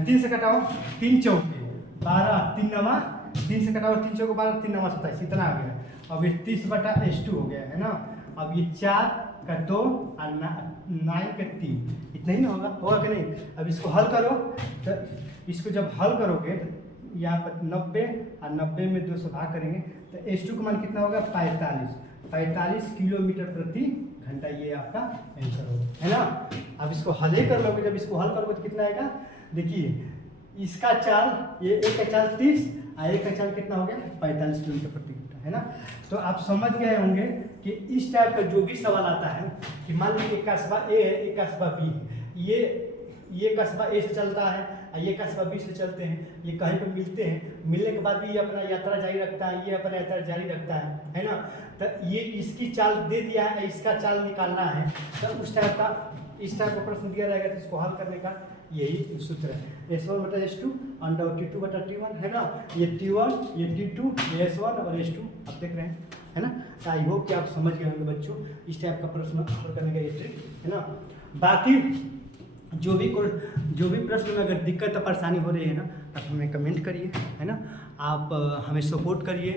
3 से कटाओ, 3 चौके 12, 3 नवा 3 से कटाओ, 3 चौके 12, 3 नवा 27, इतना आ गया। अब ये 30 बटा S2 हो गया, है ना। अब ये 4 का 2 और 9 का 3, इतना ही ना होगा कि नहीं। अब इसको हल करो, तो इसको जब हल करोगे तो यहाँ पर 90 और 90 में 2 से भाग करेंगे तो S2 का मान कितना होगा 45 किलोमीटर प्रति घंटा, ये आपका आंसर होगा, है ना। अब इसको हल ही कर लोगे, जब इसको हल करोगे तो कितना आएगा, देखिए इसका चाल, ये एक का चाल 30 और एक का चाल कितना हो गया 45 किलोमीटर प्रति घंटा, है ना। तो आप समझ गए होंगे कि इस टाइप का जो भी सवाल आता है कि मान लीजिए एक कस्बा ए है, एक कस्बा बी है, ये कस्बा ए से चलता है और ये कस्बा बी से चलते हैं, ये कहीं पर मिलते हैं, मिलने के बाद भी ये अपना यात्रा जारी रखता है, ये अपना यात्रा जारी रखता है ना। तो ये इसकी चाल दे दिया है, इसका चाल निकालना है, तो इस टाइप का प्रश्न दिया रहेगा, तो इसको हल करने का यही सूत्र है। S1/S2 अंडर T2 बटा T1 है ना, ये T1 ये T2 ये S1 और S2 आप देख रहे हैं है ना। तो आई होप कि आप समझ गए होंगे बच्चों इस टाइप का प्रश्न हल करने का ये ट्रिक है ना। बाकी जो भी प्रश्न में अगर दिक्कत या परेशानी हो रही है ना तो हमें कमेंट करिए है ना। आप हमें सपोर्ट करिए,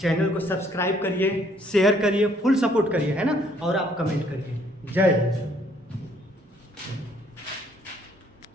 चैनल को सब्सक्राइब करिए, शेयर करिए, फुल सपोर्ट करिए है ना, और आप कमेंट करिए। जय हिंद।